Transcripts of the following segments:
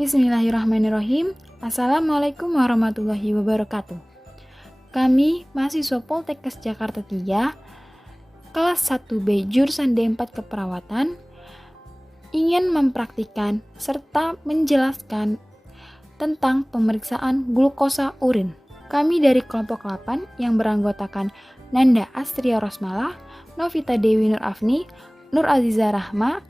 Bismillahirrahmanirrahim. Assalamualaikum warahmatullahi wabarakatuh. Kami, mahasiswa Poltekkes Jakarta 3, kelas 1B jurusan D4 Keperawatan, ingin mempraktikkan serta menjelaskan tentang pemeriksaan glukosa urin. Kami dari kelompok 8 yang beranggotakan Nanda Astria Rosmala, Novita Dewi Nur Afni, Nur Aziza Rahma,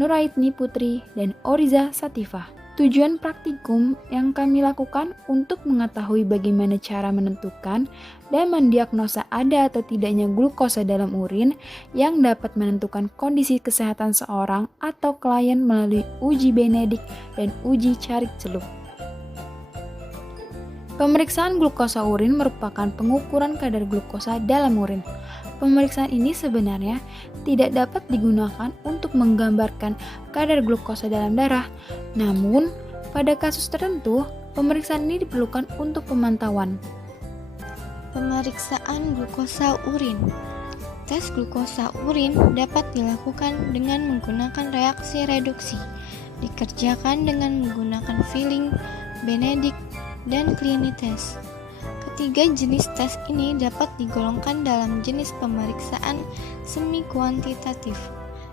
Nuraidni Putri, dan Oriza Satifah. Tujuan praktikum yang kami lakukan untuk mengetahui bagaimana cara menentukan dan mendiagnosa ada atau tidaknya glukosa dalam urin yang dapat menentukan kondisi kesehatan seorang atau klien melalui uji Benedik dan uji Carik Celup. Pemeriksaan glukosa urin merupakan pengukuran kadar glukosa dalam urin. Pemeriksaan ini sebenarnya tidak dapat digunakan untuk menggambarkan kadar glukosa dalam darah. Namun, pada kasus tertentu, pemeriksaan ini diperlukan untuk pemantauan. Pemeriksaan glukosa urin. Tes glukosa urin dapat dilakukan dengan menggunakan reaksi reduksi. Dikerjakan dengan menggunakan filling, Benedik, dan Clinitest. Ketiga jenis tes ini dapat digolongkan dalam jenis pemeriksaan semi kuantitatif.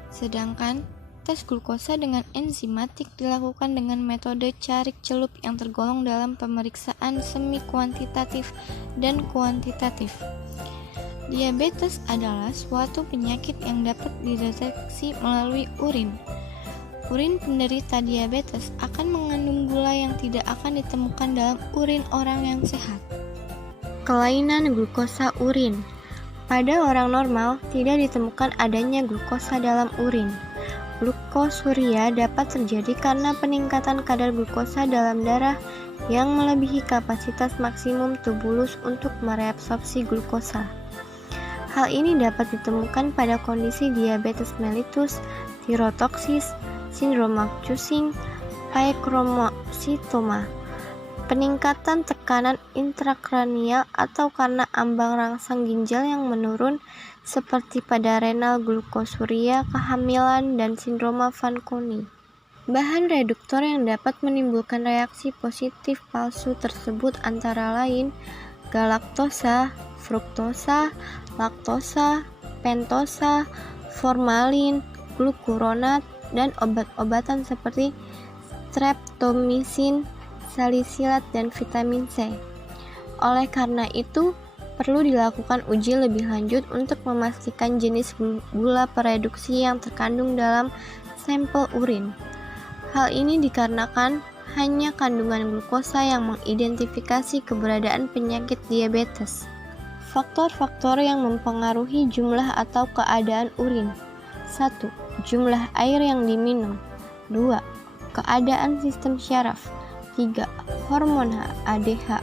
Sedangkan tes glukosa dengan enzimatik dilakukan dengan metode Carik Celup yang tergolong dalam pemeriksaan semi kuantitatif dan kuantitatif. Diabetes adalah suatu penyakit yang dapat dideteksi melalui urin. Urin penderita diabetes akan mengandung gula yang tidak akan ditemukan dalam urin orang yang sehat. Kelainan glukosa urin. Pada orang normal, tidak ditemukan adanya glukosa dalam urin. Glukosuria dapat terjadi karena peningkatan kadar glukosa dalam darah yang melebihi kapasitas maksimum tubulus untuk mereabsorpsi glukosa. Hal ini dapat ditemukan pada kondisi diabetes mellitus, tirotoxis, sindroma Cushing, pheochromocytoma, peningkatan tekanan intrakranial atau karena ambang rangsang ginjal yang menurun seperti pada renal glukosuria, kehamilan, dan sindroma Fanconi. Bahan reduktor yang dapat menimbulkan reaksi positif palsu tersebut antara lain galaktosa, fruktosa, laktosa, pentosa, formalin, glukuronat, dan obat-obatan seperti streptomycin, salisilat, dan vitamin C. Oleh karena itu, perlu dilakukan uji lebih lanjut untuk memastikan jenis gula pereduksi yang terkandung dalam sampel urin. Hal ini dikarenakan hanya kandungan glukosa yang mengidentifikasi keberadaan penyakit diabetes. Faktor-faktor yang mempengaruhi jumlah atau keadaan urin. 1. Jumlah air yang diminum. 2. Keadaan sistem syaraf. 3. Hormon ADH.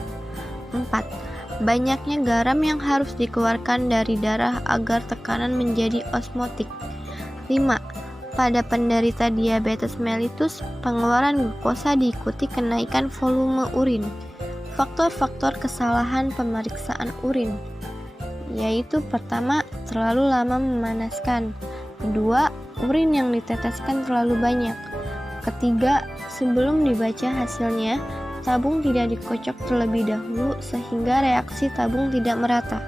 4. Banyaknya garam yang harus dikeluarkan dari darah agar tekanan menjadi osmotik. 5. Pada penderita diabetes mellitus, pengeluaran glukosa diikuti kenaikan volume urin. Faktor-faktor kesalahan pemeriksaan urin, yaitu pertama, terlalu lama memanaskan. Kedua, urin yang diteteskan terlalu banyak. Ketiga, sebelum dibaca hasilnya, tabung tidak dikocok terlebih dahulu sehingga reaksi tabung tidak merata.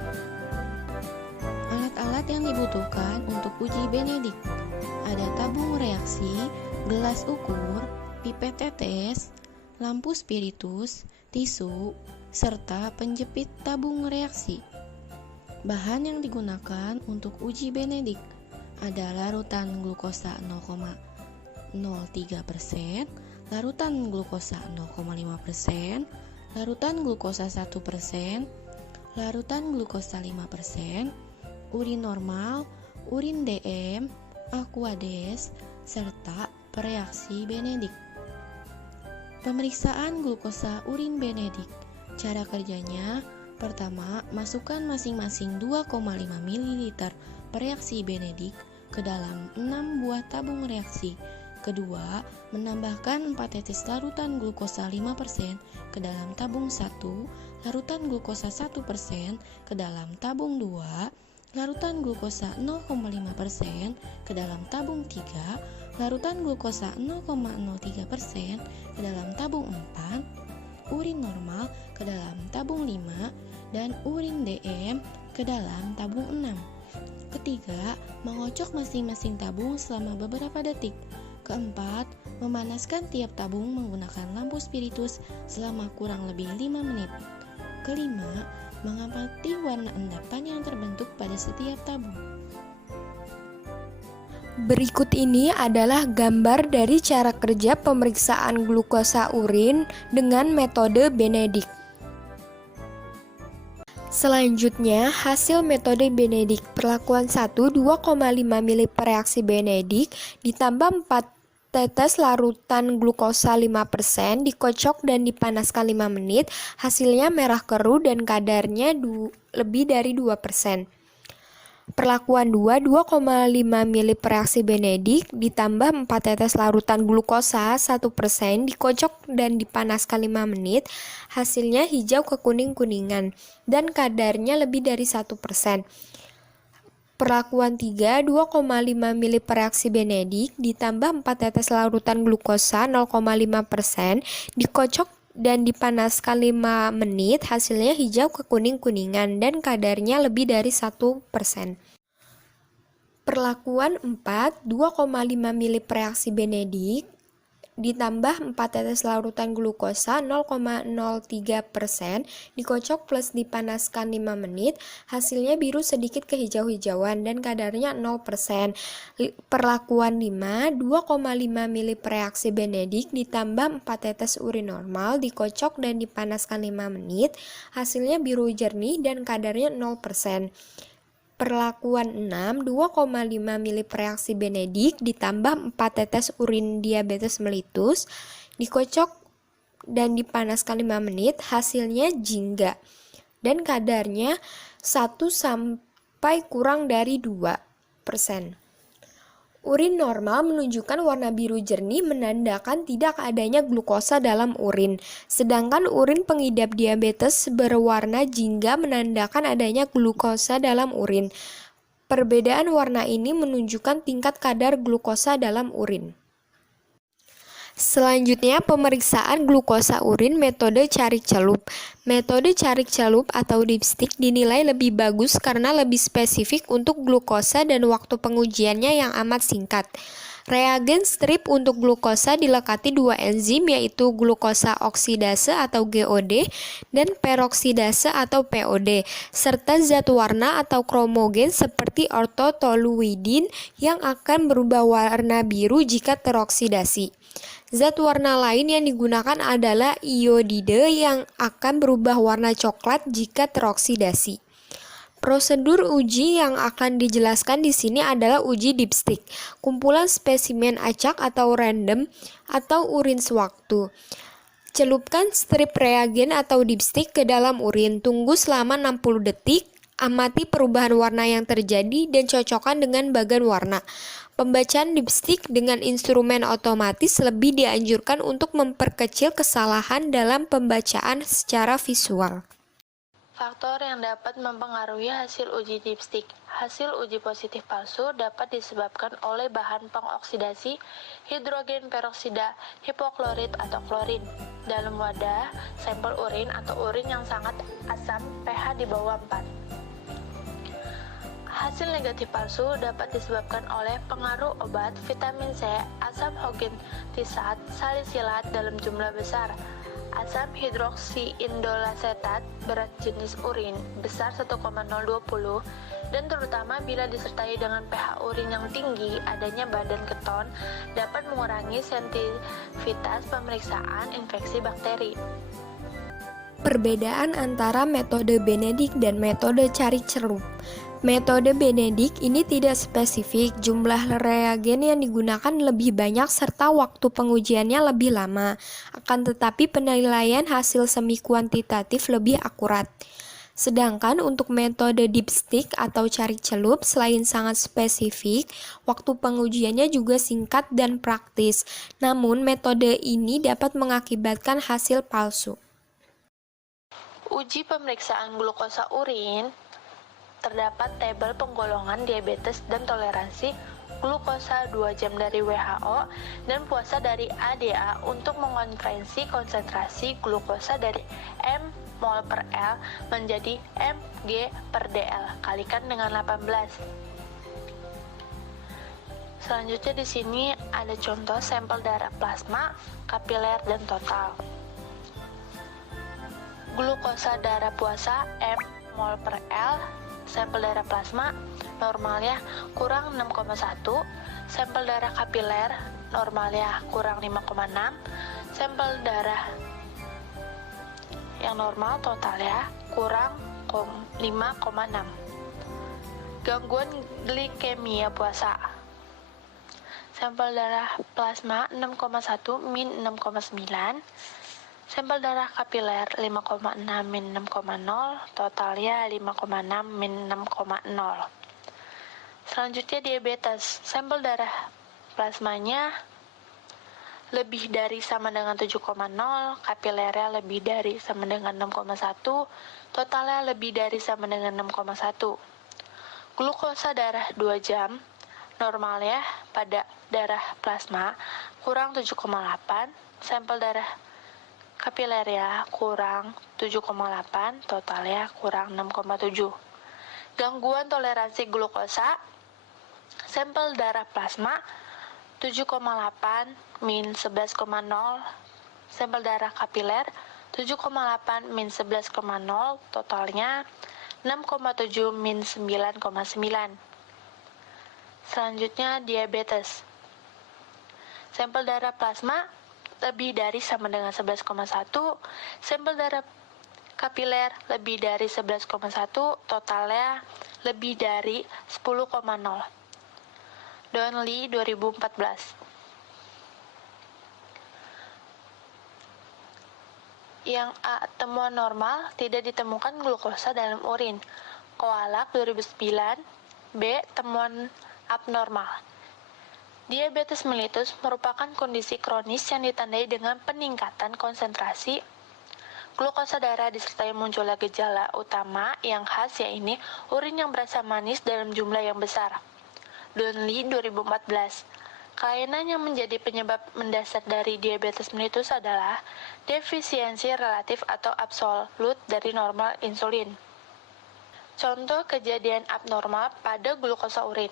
Alat-alat yang dibutuhkan untuk uji Benedik. Ada tabung reaksi, gelas ukur, pipet tetes, lampu spiritus, tisu, serta penjepit tabung reaksi. Bahan yang digunakan untuk uji Benedik ada larutan glukosa 0,03%, larutan glukosa 0,5%, larutan glukosa 1%, larutan glukosa 5%, urin normal, urin DM, aquades, serta pereaksi Benedik. Pemeriksaan glukosa urin Benedik. Cara kerjanya, pertama, masukkan masing-masing 2,5 ml pereaksi Benedik ke dalam 6 buah tabung reaksi. Kedua, menambahkan 4 tetes larutan glukosa 5% ke dalam tabung 1, larutan glukosa 1% ke dalam tabung 2, larutan glukosa 0,5% ke dalam tabung 3, larutan glukosa 0,03% ke dalam tabung 4, urin normal ke dalam tabung 5, dan urin DM ke dalam tabung 6. Ketiga, mengocok masing-masing tabung selama beberapa detik. Keempat, memanaskan tiap tabung menggunakan lampu spiritus selama kurang lebih 5 menit. Kelima, mengamati warna endapan yang terbentuk pada setiap tabung. Berikut ini adalah gambar dari cara kerja pemeriksaan glukosa urin dengan metode Benedict. Selanjutnya, hasil metode Benedict perlakuan 1 2,5 ml per reaksi Benedict ditambah 4 tetes larutan glukosa 5% dikocok dan dipanaskan 5 menit, hasilnya merah keruh dan kadarnya lebih dari 2%. Perlakuan 2 2,5 ml per reaksi Benedict ditambah 4 tetes larutan glukosa 1% dikocok dan dipanaskan 5 menit, hasilnya hijau ke kuning-kuningan dan kadarnya lebih dari 1%. Perlakuan 3 2,5 ml per reaksi Benedict ditambah 4 tetes larutan glukosa 0,5% dikocok dan dipanaskan 5 menit, hasilnya hijau ke kuning-kuningan dan kadarnya lebih dari 1%. Perlakuan 4 2,5 ml per reaksi Benedict ditambah 4 tetes larutan glukosa 0,03% dikocok plus dipanaskan 5 menit, hasilnya biru sedikit kehijau-hijauan dan kadarnya 0%. Perlakuan 5 2,5 ml per reaksi Benedict ditambah 4 tetes urin normal dikocok dan dipanaskan 5 menit, hasilnya biru jernih dan kadarnya 0%. Perlakuan 6 2,5 ml per reaksi Benedict ditambah 4 tetes urin diabetes mellitus dikocok dan dipanaskan 5 menit, hasilnya jingga dan kadarnya 1 sampai kurang dari 2%. Urin normal menunjukkan warna biru jernih menandakan tidak adanya glukosa dalam urin, sedangkan urin pengidap diabetes berwarna jingga menandakan adanya glukosa dalam urin. Perbedaan warna ini menunjukkan tingkat kadar glukosa dalam urin. Selanjutnya, pemeriksaan glukosa urin metode carik celup. Metode carik celup atau dipstick dinilai lebih bagus karena lebih spesifik untuk glukosa dan waktu pengujiannya yang amat singkat. Reagen strip untuk glukosa dilekati 2 enzim yaitu glukosa oksidase atau GOD dan peroksidase atau POD, serta zat warna atau kromogen seperti ortotoluidin yang akan berubah warna biru jika teroksidasi. Zat warna lain yang digunakan adalah iodide yang akan berubah warna coklat jika teroksidasi. Prosedur uji yang akan dijelaskan di sini adalah uji dipstick, kumpulan spesimen acak atau random atau urin sewaktu. Celupkan strip reagen atau dipstick ke dalam urin, tunggu selama 60 detik, amati perubahan warna yang terjadi dan cocokkan dengan bagan warna. Pembacaan dipstick dengan instrumen otomatis lebih dianjurkan untuk memperkecil kesalahan dalam pembacaan secara visual. Faktor yang dapat mempengaruhi hasil uji dipstick. Hasil uji positif palsu dapat disebabkan oleh bahan pengoksidasi hidrogen peroksida, hipoklorit atau klorin dalam wadah sampel urin atau urin yang sangat asam pH di bawah 4. Hasil negatif palsu dapat disebabkan oleh pengaruh obat, vitamin C, asam hogentisat, salisilat dalam jumlah besar, asam hidroksiindolasetat berat jenis urin besar 1,020 dan terutama bila disertai dengan pH urin yang tinggi, adanya badan keton dapat mengurangi sensitivitas pemeriksaan infeksi bakteri. Perbedaan antara metode Benedict dan metode carik celup. Metode Benedict ini tidak spesifik, jumlah reagen yang digunakan lebih banyak serta waktu pengujiannya lebih lama. Akan tetapi penilaian hasil semi kuantitatif lebih akurat. Sedangkan untuk metode dipstick atau carik celup selain sangat spesifik, waktu pengujiannya juga singkat dan praktis. Namun metode ini dapat mengakibatkan hasil palsu. Uji pemeriksaan glukosa urin terdapat tabel penggolongan diabetes dan toleransi glukosa 2 jam dari WHO, dan puasa dari ADA untuk mengonversi konsentrasi glukosa dari M mol per L menjadi mg per dl, kalikan dengan 18. Selanjutnya di sini ada contoh sampel darah plasma, kapiler, dan total. Glukosa darah puasa M mol per L, sampel darah plasma normalnya kurang 6,1, sampel darah kapiler normalnya kurang 5,6, sampel darah yang normal totalnya kurang 5,6. Gangguan glikemia puasa, sampel darah plasma 6,1 min 6,9, sampel darah kapiler 5,6 min 6,0, totalnya 5,6 min 6,0. Selanjutnya diabetes, sampel darah plasmanya lebih dari sama dengan 7,0, kapilernya lebih dari sama dengan 6,1, totalnya lebih dari sama dengan 6,1. Glukosa darah 2 jam, normalnya pada darah plasma kurang 7,8, sampel darah kapilernya kurang 7,8, totalnya kurang 6,7. Gangguan toleransi glukosa, sampel darah plasma 7,8 min 11,0, sampel darah kapiler 7,8 min 11,0, totalnya 6,7 min 9,9. Selanjutnya diabetes, sampel darah plasma lebih dari sama dengan 11,1, sampel darah kapiler lebih dari 11,1, totalnya lebih dari 10,0. Donley 2014. Yang A. Temuan normal, tidak ditemukan glukosa dalam urin. Koalak 2009. B. Temuan abnormal. Diabetes mellitus merupakan kondisi kronis yang ditandai dengan peningkatan konsentrasi glukosa darah disertai munculnya gejala utama yang khas, yaitu urin yang berasa manis dalam jumlah yang besar. Donley 2014. Kelainan yang menjadi penyebab mendasar dari diabetes mellitus adalah defisiensi relatif atau absolut dari normal insulin. Contoh kejadian abnormal pada glukosa urin.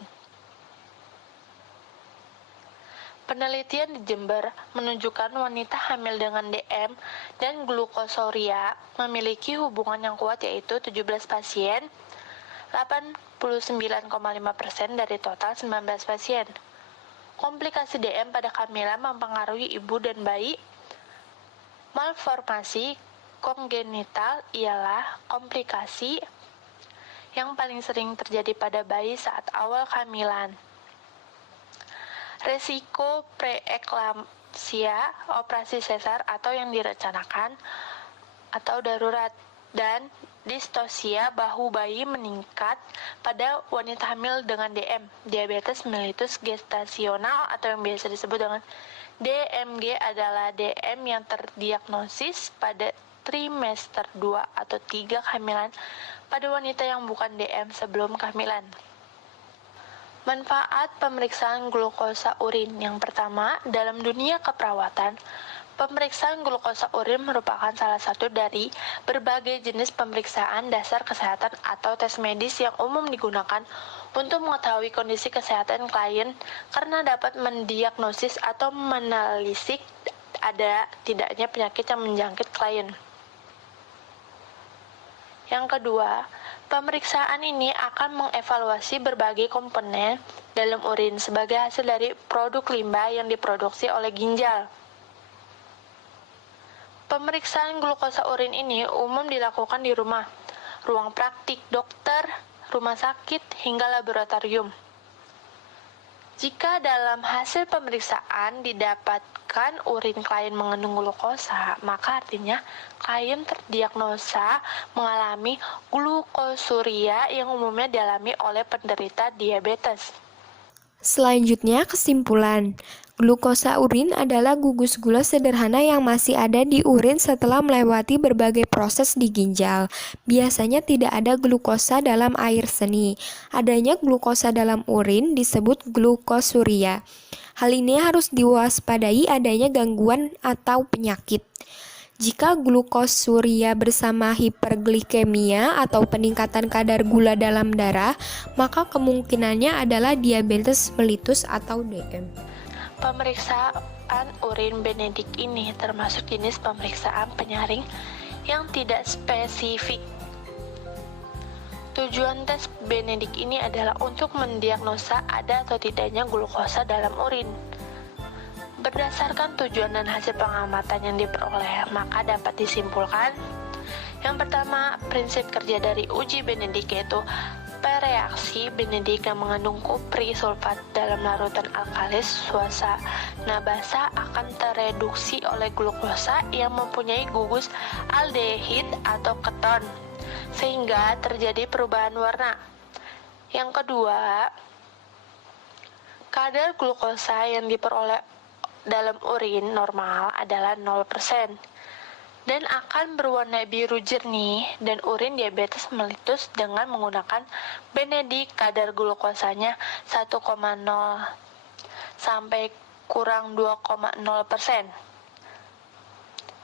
Penelitian di Jember menunjukkan wanita hamil dengan DM dan glukosuria memiliki hubungan yang kuat, yaitu 17 pasien, 89,5% dari total 19 pasien. Komplikasi DM pada kehamilan mempengaruhi ibu dan bayi. Malformasi kongenital ialah komplikasi yang paling sering terjadi pada bayi saat awal kehamilan. Resiko preeklampsia, operasi sesar atau yang direncanakan atau darurat, dan distosia bahu bayi meningkat pada wanita hamil dengan DM, diabetes mellitus gestasional atau yang biasa disebut dengan DMG adalah DM yang terdiagnosis pada trimester 2 atau 3 kehamilan pada wanita yang bukan DM sebelum kehamilan. Manfaat pemeriksaan glukosa urin. Yang pertama, dalam dunia keperawatan, pemeriksaan glukosa urin merupakan salah satu dari berbagai jenis pemeriksaan dasar kesehatan atau tes medis yang umum digunakan untuk mengetahui kondisi kesehatan klien karena dapat mendiagnosis atau menelisik ada tidaknya penyakit yang menjangkit klien. Yang kedua, pemeriksaan ini akan mengevaluasi berbagai komponen dalam urin sebagai hasil dari produk limbah yang diproduksi oleh ginjal. Pemeriksaan glukosa urin ini umum dilakukan di rumah, ruang praktik dokter, rumah sakit, hingga laboratorium. Jika dalam hasil pemeriksaan didapatkan urin klien mengandung glukosa, maka artinya klien terdiagnosa mengalami glukosuria yang umumnya dialami oleh penderita diabetes. Selanjutnya kesimpulan. Glukosa urin adalah gugus gula sederhana yang masih ada di urin setelah melewati berbagai proses di ginjal. Biasanya tidak ada glukosa dalam air seni. Adanya glukosa dalam urin disebut glukosuria. Hal ini harus diwaspadai adanya gangguan atau penyakit. Jika glukosuria bersama hiperglikemia atau peningkatan kadar gula dalam darah, maka kemungkinannya adalah diabetes mellitus atau DM. Pemeriksaan urin Benedik ini termasuk jenis pemeriksaan penyaring yang tidak spesifik. Tujuan tes Benedik ini adalah untuk mendiagnosa ada atau tidaknya glukosa dalam urin. Berdasarkan tujuan dan hasil pengamatan yang diperoleh, maka dapat disimpulkan: yang pertama, prinsip kerja dari uji Benedik yaitu reaksi Benedik yang mengandung kupri sulfat dalam larutan alkalis suasana basah akan tereduksi oleh glukosa yang mempunyai gugus aldehid atau keton, sehingga terjadi perubahan warna. Yang kedua, kadar glukosa yang diperoleh dalam urin normal adalah 0% dan akan berwarna biru jernih, dan urin diabetes mellitus dengan menggunakan Benedik kadar glukosanya 1,0 sampai kurang 2,0%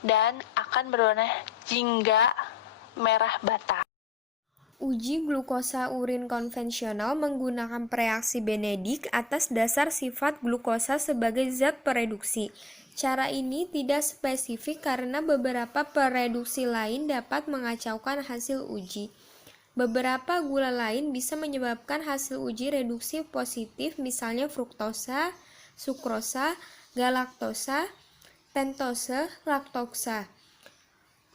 dan akan berwarna jingga merah bata. Uji glukosa urin konvensional menggunakan reaksi Benedik atas dasar sifat glukosa sebagai zat pereduksi. Cara ini tidak spesifik karena beberapa pereduksi lain dapat mengacaukan hasil uji. Beberapa gula lain bisa menyebabkan hasil uji reduksi positif, misalnya fruktosa, sukrosa, galaktosa, pentose, laktoksa.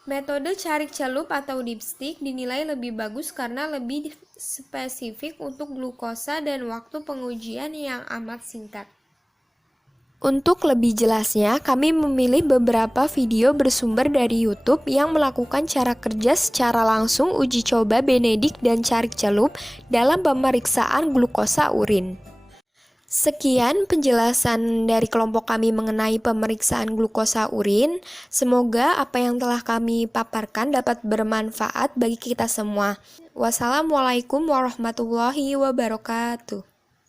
Metode carik celup atau dipstick dinilai lebih bagus karena lebih spesifik untuk glukosa dan waktu pengujian yang amat singkat. Untuk lebih jelasnya, kami memilih beberapa video bersumber dari YouTube yang melakukan cara kerja secara langsung uji coba Benedik dan carik celup dalam pemeriksaan glukosa urin. Sekian penjelasan dari kelompok kami mengenai pemeriksaan glukosa urin. Semoga apa yang telah kami paparkan dapat bermanfaat bagi kita semua. Wassalamualaikum warahmatullahi wabarakatuh.